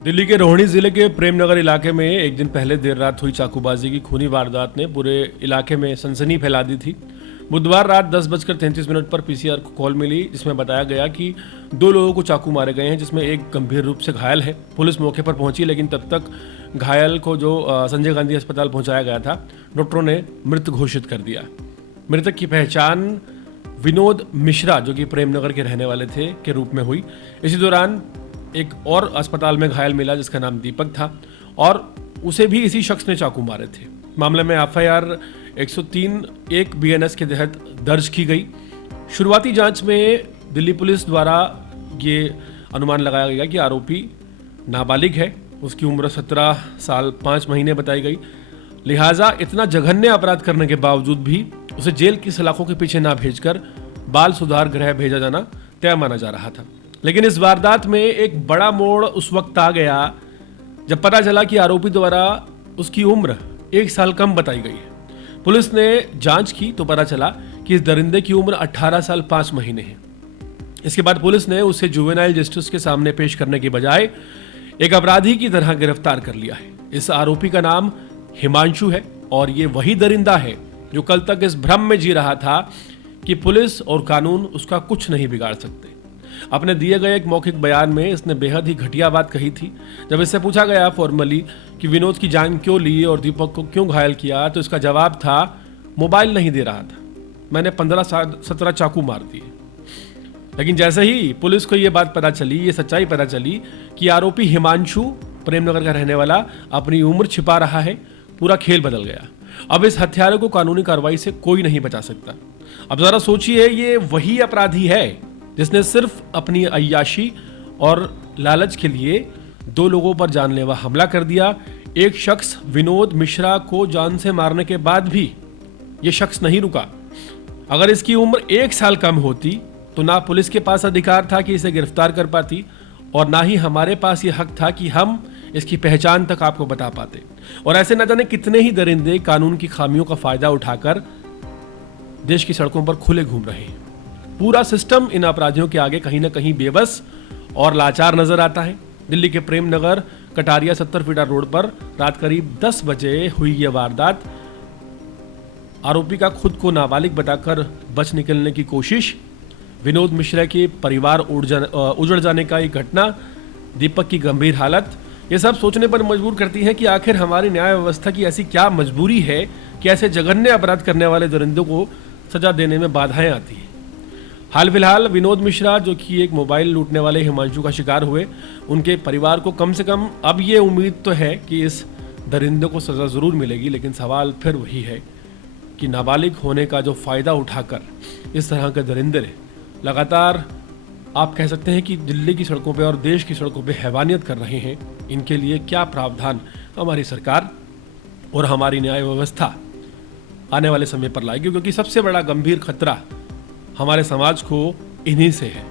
दिल्ली के रोहिणी जिले के प्रेमनगर इलाके में एक दिन पहले देर रात हुई चाकूबाजी की खूनी वारदात ने पूरे इलाके में सनसनी फैला दी थी। बुधवार रात 10:33 पर पीसीआर को कॉल मिली जिसमें बताया गया कि 2 लोगों को चाकू मारे गए हैं, जिसमें एक गंभीर रूप से घायल है। पुलिस मौके पर पहुंची, लेकिन तब तक घायल को जो संजय गांधी अस्पताल पहुंचाया गया था, डॉक्टरों ने मृत घोषित कर दिया। मृतक की पहचान विनोद मिश्रा, जो कि प्रेमनगर के रहने वाले थे, के रूप में हुई। इसी दौरान एक और अस्पताल में घायल मिला जिसका नाम दीपक था और उसे भी इसी शख्स ने चाकू मारे थे। मामले में एफआईआर 103(1) बीएनएस के तहत दर्ज की गई। शुरुआती जांच में दिल्ली पुलिस द्वारा ये अनुमान लगाया गया कि आरोपी नाबालिग है, उसकी उम्र 17 साल 5 महीने बताई गई। लिहाजा इतना जघन्य अपराध करने के बावजूद भी उसे जेल की सलाखों के पीछे ना भेजकर बाल सुधार गृह भेजा जाना तय माना जा रहा था। लेकिन इस वारदात में एक बड़ा मोड़ उस वक्त आ गया जब पता चला कि आरोपी द्वारा उसकी उम्र 1 साल कम बताई गई है। पुलिस ने जांच की तो पता चला कि इस दरिंदे की उम्र 18 साल 5 महीने है। इसके बाद पुलिस ने उसे जुवेनाइल जस्टिस के सामने पेश करने के बजाय एक अपराधी की तरह गिरफ्तार कर लिया है। इस आरोपी का नाम हिमांशु है और ये वही दरिंदा है जो कल तक इस भ्रम में जी रहा था कि पुलिस और कानून उसका कुछ नहीं बिगाड़ सकते। अपने दिए गए एक मौखिक बयान में इसने बेहद ही घटिया बात कही थी। जब इससे पूछा गया फॉर्मली कि विनोद की जान क्यों ली और दीपक को क्यों घायल किया, तो इसका जवाब था, मोबाइल नहीं दे रहा था, मैंने 15-17 चाकू मार दिए। लेकिन जैसे ही पुलिस को यह बात पता चली, ये सच्चाई पता चली कि आरोपी हिमांशु प्रेमनगर का रहने वाला अपनी उम्र छिपा रहा है, पूरा खेल बदल गया। अब इस हत्यारे को कानूनी कार्रवाई से कोई नहीं बचा सकता। अब जरा सोचिए, ये वही अपराधी है जिसने सिर्फ अपनी अय्याशी और लालच के लिए 2 लोगों पर जानलेवा हमला कर दिया। एक शख्स विनोद मिश्रा को जान से मारने के बाद भी ये शख्स नहीं रुका। अगर इसकी उम्र 1 साल कम होती तो ना पुलिस के पास अधिकार था कि इसे गिरफ्तार कर पाती और ना ही हमारे पास ये हक था कि हम इसकी पहचान तक आपको बता पाते। और ऐसे न जाने कितने ही दरिंदे कानून की खामियों का फायदा उठाकर देश की सड़कों पर खुले घूम रहे हैं। पूरा सिस्टम इन अपराधियों के आगे कहीं ना कहीं बेबस और लाचार नजर आता है। दिल्ली के प्रेमनगर कटारिया 70 फीटा रोड पर रात करीब 10 बजे हुई यह वारदात। आरोपी का खुद को नाबालिग बताकर बच निकलने की कोशिश, विनोद मिश्रा के परिवार उजड़ जाने का एक घटना, दीपक की गंभीर हालत, ये सब सोचने पर मजबूर करती है कि आखिर हमारी न्याय व्यवस्था की ऐसी क्या मजबूरी है कि ऐसे जघन्य अपराध करने वाले दरिंदों को सजा देने में बाधाएं आती हैं। हाल फिलहाल विनोद मिश्रा, जो कि एक मोबाइल लूटने वाले हिमांशु का शिकार हुए, उनके परिवार को कम से कम अब ये उम्मीद तो है कि इस दरिंदे को सज़ा ज़रूर मिलेगी। लेकिन सवाल फिर वही है कि नाबालिग होने का जो फ़ायदा उठाकर इस तरह के दरिंदे लगातार, आप कह सकते हैं कि दिल्ली की सड़कों पे और देश की सड़कों पे हैवानियत कर रहे हैं, इनके लिए क्या प्रावधान हमारी सरकार और हमारी न्याय व्यवस्था आने वाले समय पर लाएगी, क्योंकि सबसे बड़ा गंभीर खतरा हमारे समाज को इन्हीं से है।